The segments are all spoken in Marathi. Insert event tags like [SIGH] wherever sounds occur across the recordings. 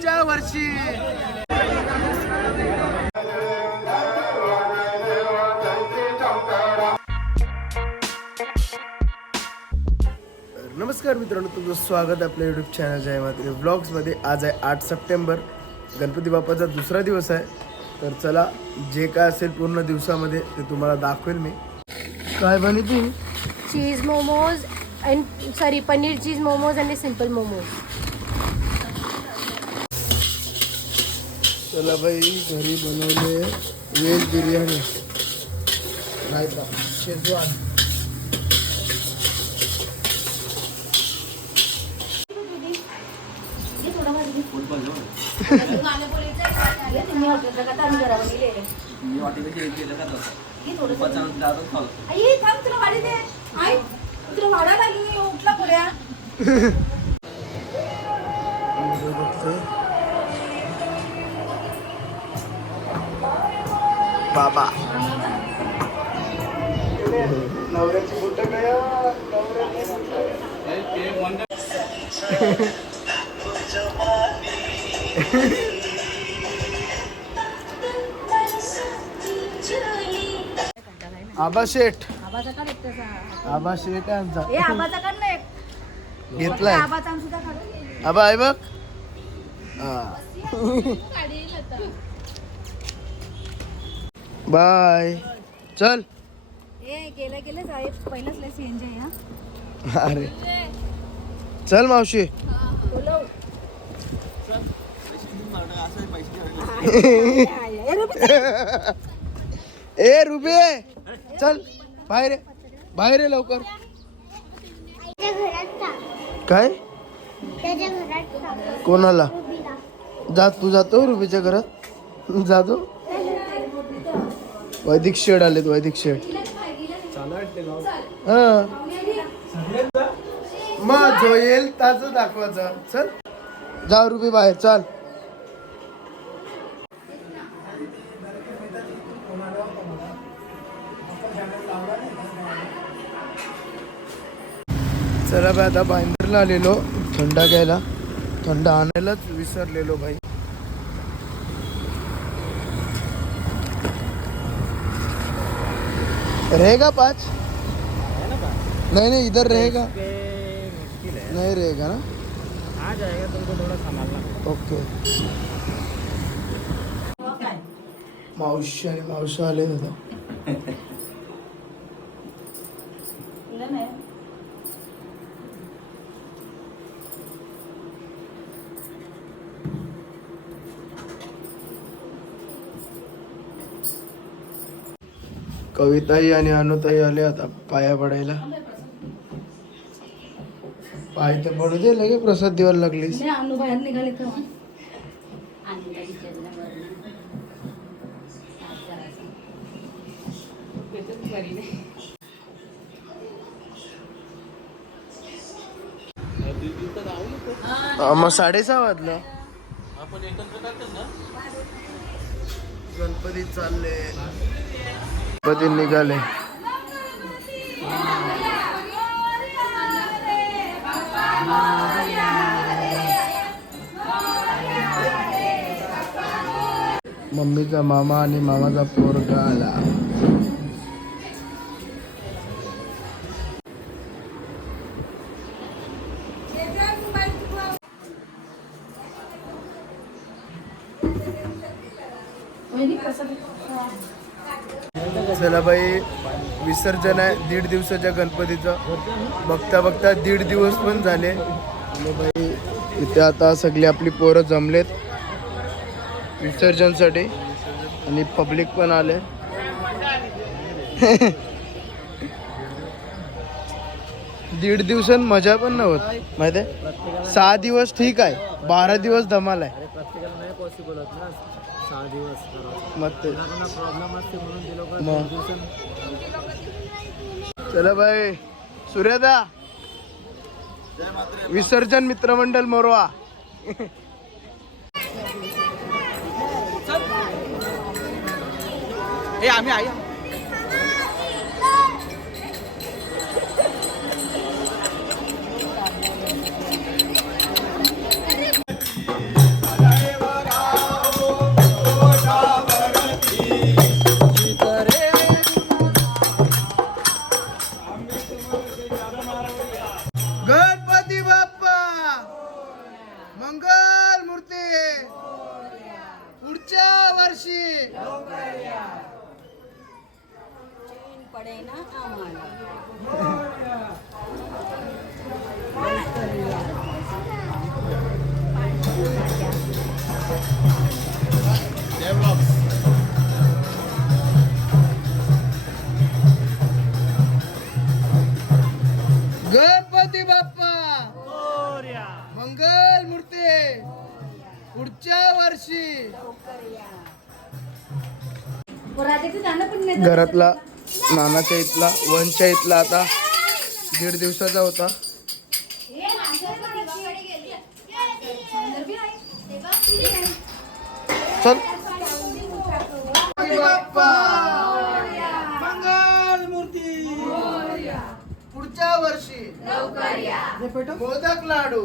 पुढच्या वर्षी. नमस्कार मित्रांनो तुमचं स्वागत आहे आपल्या यूट्यूब चॅनल जय माते व्लॉग्समध्ये आज आहे आठ सप्टेंबर. गणपती बाप्पाचा दुसरा दिवस आहे. तर चला जे काय असेल पूर्ण दिवसामध्ये ते तुम्हाला दाखवेल मी. काय बनी ती cheese momos and sorry paneer cheese momos आणि सिंपल मोमोज चला बाई घरी बनवले व्हेज बिर्याणी. रायता. शेजवान. बघतोय [LAUGHS] [LAUGHS] [LAUGHS] आबा शेठ. आबाचा काढ एक तसा. आबा शेठ आहे आमचा ए आबाचा काढ ना एक. घेतलाय. आबाचा सुद्धा काढ. आबा आहे बघ. बाय. चल. ए गेलं गेलं साहेब पहिलाच लस एन्जॉय हा. अरे. चल मावशी. ए रुबे [LAUGHS] चल. बाहेर. बाहेर लवकर. काय? कोणाला? जात तू जातो रुबीच्या घरात? जातो? वैदिक शेड आलेत वैदिक शेड. हा. मग जो येईल त्याच दाखवायचं. चल. जा रुबी बाहेर. चाल. चला बाय आता बांद्रला आलेलो थंडा घ्यायला. थंड आणायलाच विसरलेलो भाई रहेगा पाँच. नहीं नहीं इधर रहेगा नहीं रहेगा ना? आ जाएगा तुमको थोड़ा संभालना ओके. मावशी आणि मावशी आले दादा कविताई आणि अनुताई आले आता पाया पडायला. पाय तर पडू दे लगे प्रसाद देवायला लागलीस. अनु बाहेर निघाले का? हा, मग साडेसहा वाजलं. गणपती चालले. गणपती निघाले. मम्मीचा मामा आणि मामाचा पोरगा आला. विसर्जन आहे. दीड दिवसाच्या गणपतीचं. बघता बघता दीड दिवस पण झाले. बाई इथे आता सगळी आपली पोरं जमलेत. विसर्जनसाठी. आणि पब्लिक पण आले. दीड दिवसांत मजा पण नव्हत माहिती आहे सहा दिवस ठीक आहे. बारा दिवस धमाल आहे. अरे चला भाई. सूर्यदा. विसर्जन मित्रमंडल मोरवा. हे आम्ही आई. घरातला नानाच्या इथला वनच्या इथला आता दीड दिवसाचा होता. चल. बाप्पा. मंगल मूर्ती. पुढच्या वर्षी. मोदक लाडू.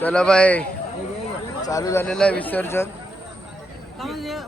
चला बाय चालू झालेलं आहे विसर्जन.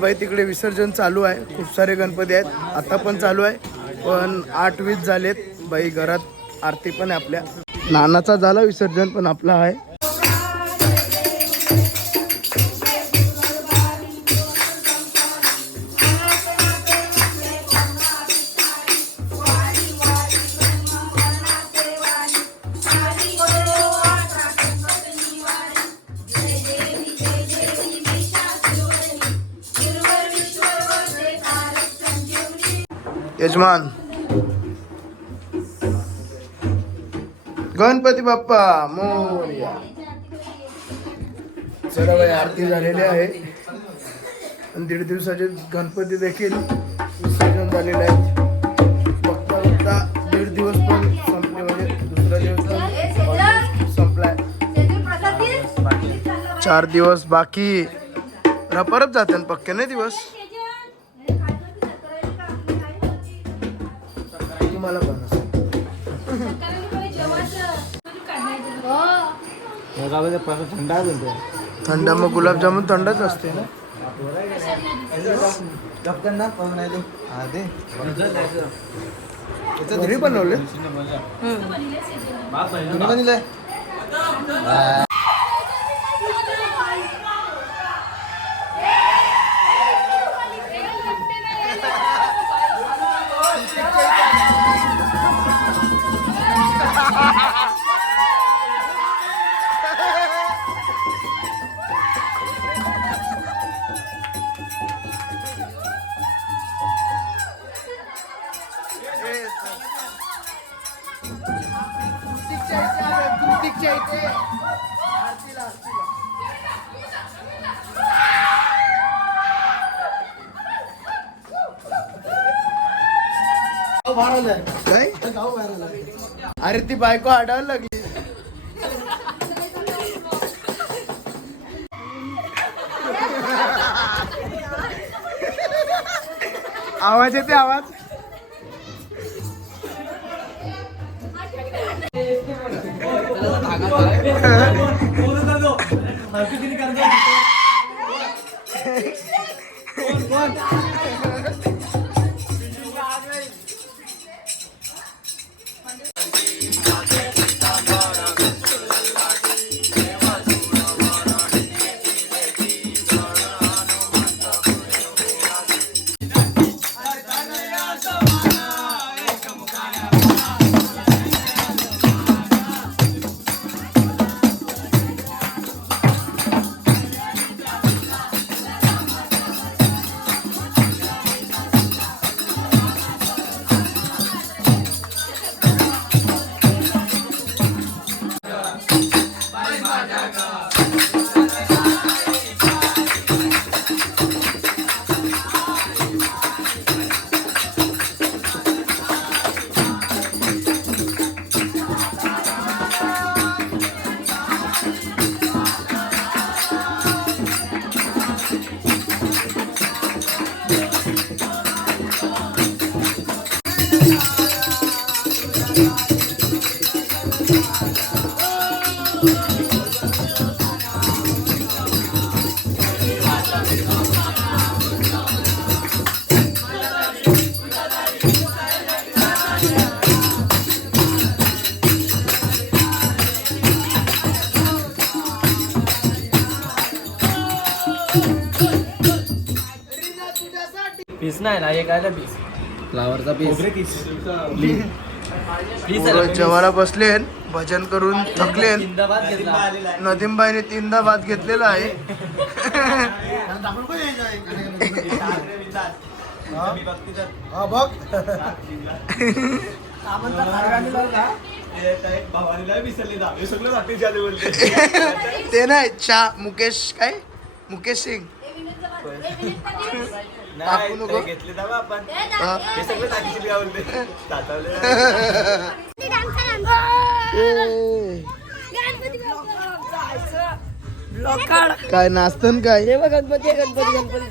बाई तिकडे विसर्जन चालू आहे. खूप सारे गणपती आहेत. आता पण चालू आहे. पण आठ वीस झालेत. बाई घरात आरती पण आहे आपल्या. नानाचा झाला विसर्जन पण आपला आहे. यजमान. गणपती बाप्पा मोरया. चला बाई आरती झालेली आहे. आणि दीड दिवसाचे गणपती देखील विसर्जन झालेले आहेत. बघता बघता दीड दिवस पण संपले म्हणजे दुसरा दिवस पण संपलाय. चार दिवस बाकी. रपरप जातात पक्के नाही दिवस? थंड थंड मग गुलाबजामुन थंडच असते ना? घरी बनवले. काय? अरे ती बायको आडायला लागली. आवाज येते आवाज? [LAUGHS] पीस नाही ना एक आहे पीस? फ्लावरचा पीस. जेवायला बसले भजन करून थकले घेतला. नदीमबाईने तीनदा भात घेतलेला आहे. ते नाही चा मुकेश काय? मुकेश सिंग. टाकू नको. हा. ए. [LAUGHS] काय नाचतन काय? गणपती गणपती गणपती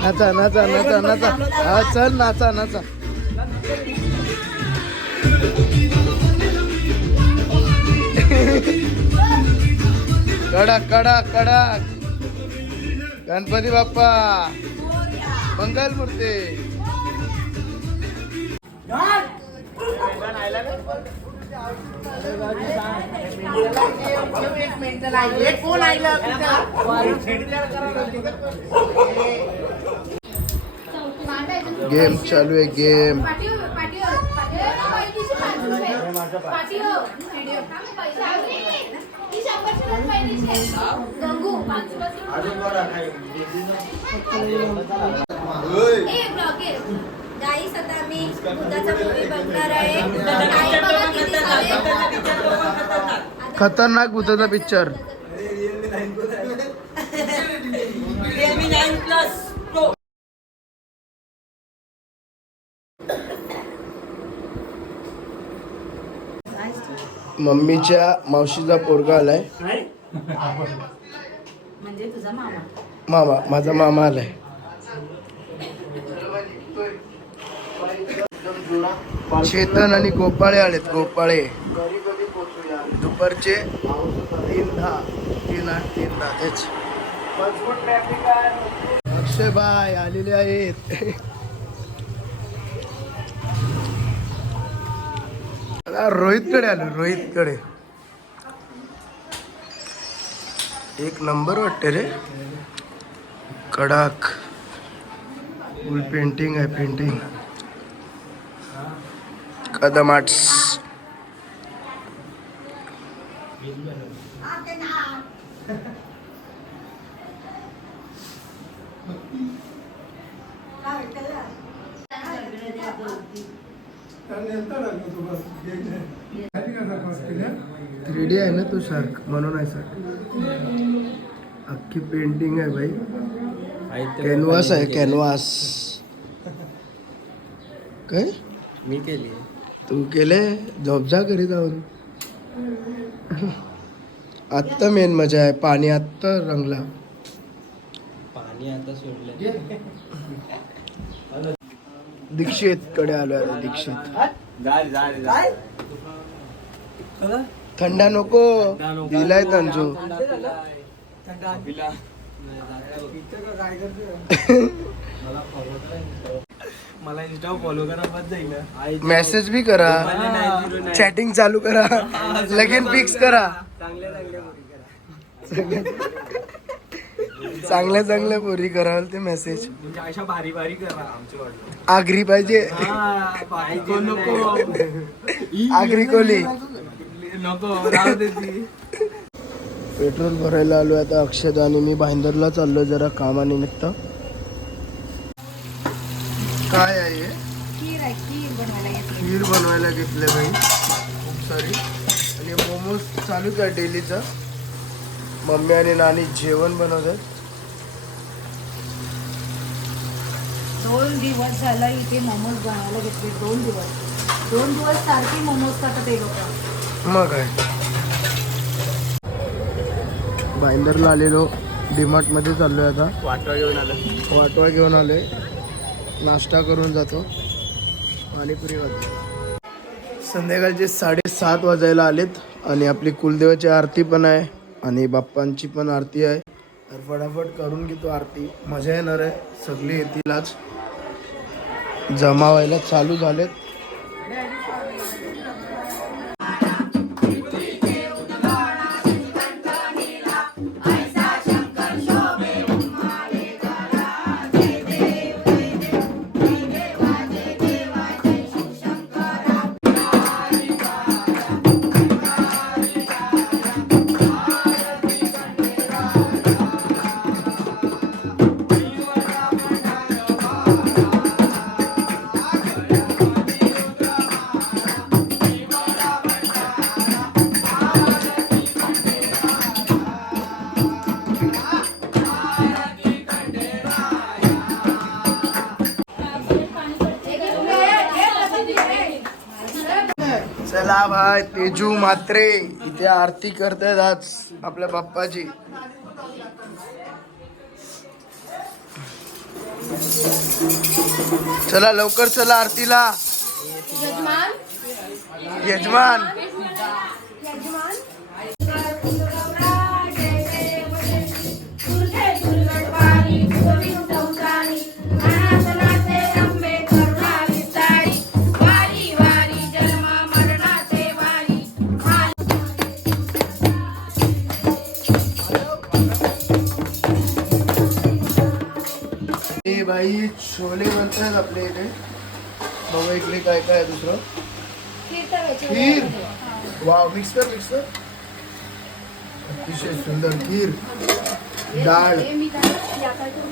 नाचा नाचा नाचा नाचा. हा चल नाचा नाचा. कडक कडक कडक. गणपती बाप्पा. मंगल मूर्ती गेम चालू आहे गेम गाईस आता मूवी बघणार आहे खतरनाक भूताचा पिक्चर मम्मीच्या मावशीचा पोरगा आलाय. म्हणजे तुझा मामा. मामा माझा मामा आलाय. चेतन आणि गोपाळे आलेत गोपाळे. दुपारचे तीन दहा तीन आठ तीन दहा तेच. अक्षय बाय आलेले आहेत. रोहित कडे आलो रोहित कडे एक नंबर वाटते रे. कडाक. फुल पेंटिंग आहे painting Kadam arts three D आहे ना तो शार्क म्हणून आहे शार्क अख्खी पेंटिंग आहे भाई. कॅनव्हास आहे कॅनव्हास काय? मी केली. तू केले? जॉब जा घरी जाऊन. आत्ता मेन मजा आहे. पाणी आत्ता रंगला. पाणी आता सोडलं दीक्षित कडे आलो आता दीक्षित. थंडा नको. दिलाय त्यांचो मला इंस्टा फॉलो करा बस जाईल. मेसेज भी करा. चॅटिंग चालू करा. लगेन फिक्स करा. चांगल्या चांगल्या पोरी कराल ते मेसेज म्हणजे अशा भारी भारी करा आगरी पाहिजे. आगरी कोली. नको राहू दे ती. पेट्रोल भरायला आलो आता अक्षद आणि मी भाईंदरला चाललो जरा कामानिमित्त काय आहे? खीर आहे खीर बनवायला घेतली. खीर बनवायला घेतले बाई. खूप सारी. आणि मोमोज चालूच आहे डेलीचं. मम्मी आणि नानी जेवण बनवतात. दोन दिवस झालं इथे मोमोज बनवायला घेतले दोन दिवस. दोन दिवस सारखी मोमोज खातात ते लोक. मग काय? भाईंदरला आलेलो. डीमार्टमध्ये चाललोय आता. वाटवा घेऊन आलं. वाटवा घेऊन आलोय नाश्ता करून जातो. पाणीपुरी खातो संध्याकाळचे साडेसात वाजायला आलेत. आणि आपली कुलदेवाची आरती पण आहे. आणि बाप्पांची पण आरती आहे. तर फटाफट करून घेतो आरती. मजा येणार आहे. सगळे येतील आज. जमा व्हायला चालू झालेत. भाई तेजू मात्रे इथे आरती करतायत आज आपल्या बाप्पाची चला लवकर चला आरतीला. यजमान. यजमान. हे भाई छोले बनतात आपल्या इथे. बघा इकडे काय काय आहे दुसरं. खीर? वाव मिक्स कर मिक्स कर. अतिशय सुंदर खीर. डाळ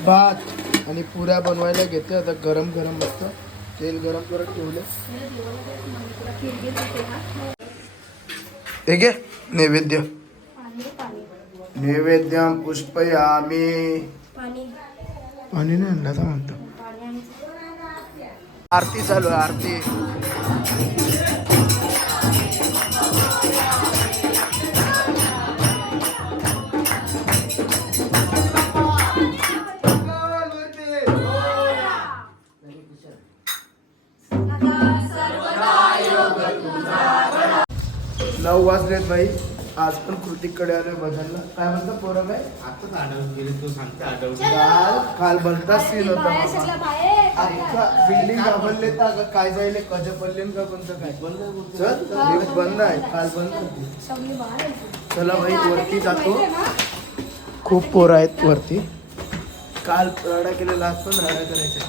भात आणि पुऱ्या बनवायला घेते. आता गरम गरम मस्त. तेल गरम करत ठेवले. हे घे नैवेद्य. नैवेद्यम पुष्पयामी. पाणी ना नाही आणलं म्हणतो. आरती चालू आहे आरती. नऊ वाजलेत भाई आज पण कृतिककडे आलोय भजनला काय म्हणतं पोरं काय आताच आठवून गेली तू सांगते आठवून काल काल भलता सीन होता बाबा. अख्खा बिल्डिंग घाबरले तर काय जायले कज पडले का कोणतं काय? चल लिफ्ट बंद आहे काल बंद होती. सगळी बाहेर चला भाई वरती जातो. खूप पोरं आहेत वरती. काल राडा केलेला आज पण राडा करायचा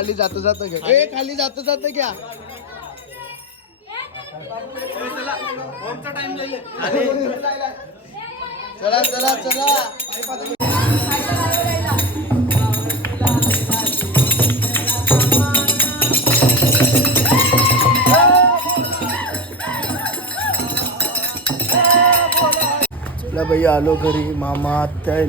खाली जातो जातो घ्या ए खाली जातो जातो घ्या. चला चला चला. बाई आलो घरी. मामा आत्या हे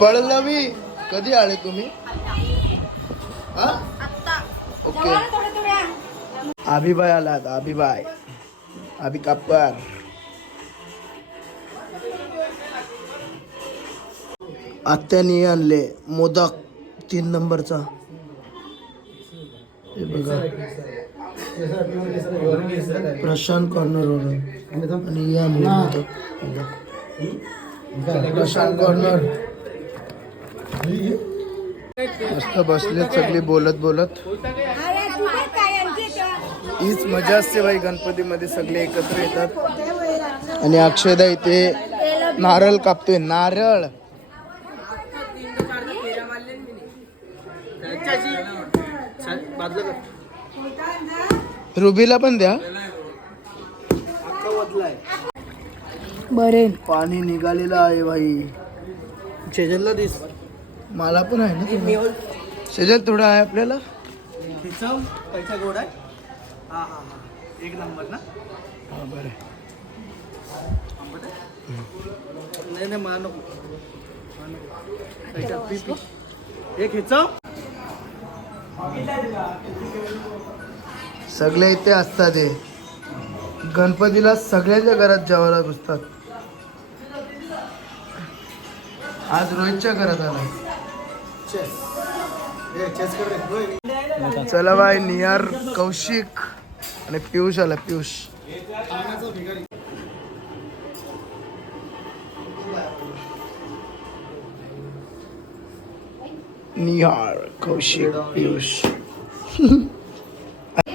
पळलवी कधी आले तुम्ही? हा? ओके. अभिबाय आलात अभिबाय अभि कापकर आत्याने आणले मोदक तीन नंबरचा. हे बघा. प्रशांत कॉर्नर आणि या मोदक. प्रशांत कॉर्नर. मस्त बसलेत सगळी बोलत बोलत. हीच मजा असते बाई गणपतीमध्ये सगळे एकत्र येतात. आणि अक्षयदा इथे नारळ कापतोय नारळ. रुबीला पण द्या. बरे. पाणी निघालेलं आहे भाई शेजलला दिस. मला पण आहे ना थोडं. शेजल थोडं आहे आपल्याला? पैसा गोड आहे. हा हा हा. एक नंबर ना? हा बरं. आंबट आहे? नाही नाही मला नको. मला नको. पैसा पी पी. एक ह्याचं सगळे इथे असतात हे. गणपतीला सगळ्यांच्या घरात जेवायला घुसतात. आज रोहितच्या घरात आला चला बाय निहार कौशिक आणि पियुष आला पियुष. निहार कौशिक पियुष.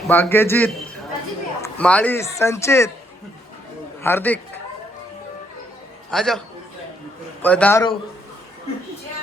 भाग्यजीत माळी संचित हार्दिक. आजा पधारो.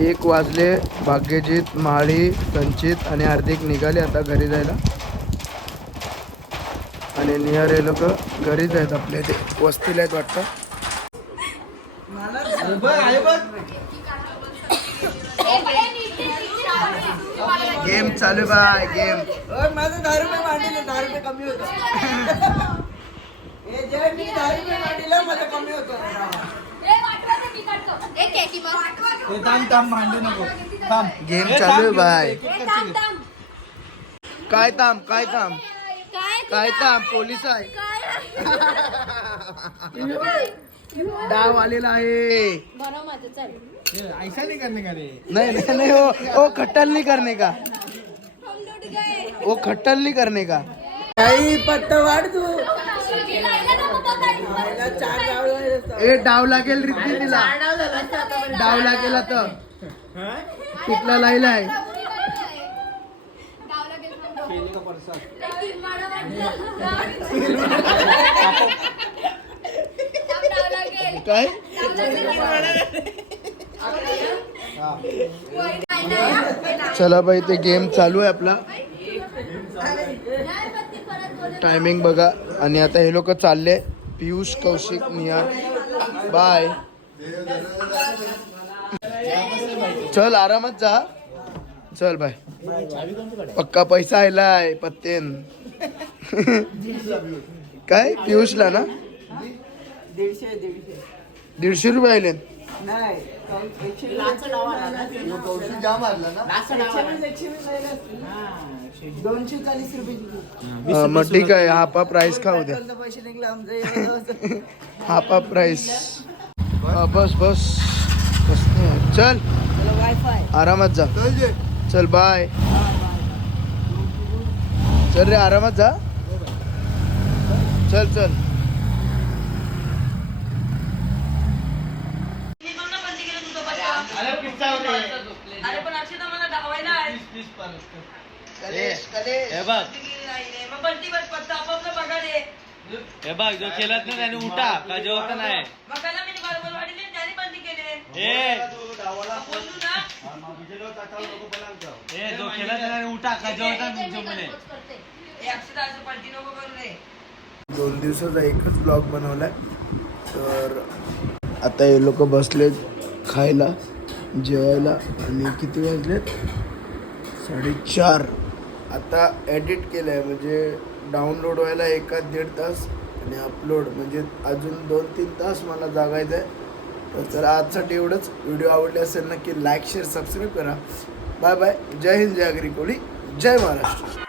एक वाजले भाग्यजीत माळी संचित आणि हार्दिक निघाले आता घरी जायला. आणि निहार हे लोक घरीच आहेत आपल्या इथे वस्तीला आहेत वाटतं. गेम चालू बाय गेम माझं दहा रुपये मांडले दहा रुपये कमी होतं [LAUGHS] हे जेव्हा मी दहा रुपये मांडलं मला कमी होतं हे थांब थांब मांडू नको. थांब गेम चालू आहे बाय. काय ताम काय ताम काय ताम पोलीस आहे. डाव आलेला आहे. बनव माझं चल. ऐसा नाही करणे का रे? नहीं नहीं नहीं वो वो खट्टल नहीं करने का? वो खट्टल नहीं करने का? काही पत्ता वाढ तू. ए डाव लागेल रिद्धी तिला. डाव लागेल आता. कुठला लायलाय काय? चला बाई ते गेम चालू आहे आपला. टायमिंग बघा. आणि आता हे लोक चालले. पियुष कौशिक निहार बाय चल आरामात जा. चल बाय पक्का पैसा आलाय पत्तेन. काय? पियुषला ना? दीडशे रुपये आले नाही वीस एकशे दोनशे चाळीस रुपये मग ठीक आहे हापा प्राइस खाऊ द्या. पैसे निघले आमचे? [LAUGHS] हापा प्राइस बस बस. बस चल. आरामात जा. चल बाय चल रे आरामात जा. चल चल. अरे पण अक्षता मला धावायला हे बघ. मग बंटी बस पत्ता आपापलं बघा रे हे बघ जो केलात ना त्याने उठा का जेवत नाही. मग त्याला मी बरोबर वाढले त्याने बंदी केले. ए. बोलू ना ए जो केला त्याने उठा का जेवत नाही हे पलटी नको करू रे. दोन दिवसाचा एकच ब्लॉग बनवलाय. तर आता हे लोक बसलेत खायला जेवायला आणि किती वाजलेत? साडेचार. आता एडिट केलं आहे म्हणजे डाउनलोड व्हायला एकाच दीड तास आणि अपलोड म्हणजे अजून दोन तीन तास मला जागायचं आहे तर आजसाठी एवढंच. व्हिडिओ आवडले असेल नक्की लाईक शेअर सबस्क्राईब करा. बाय बाय जय हिंद जय अग्री कोळी. जय महाराष्ट्र.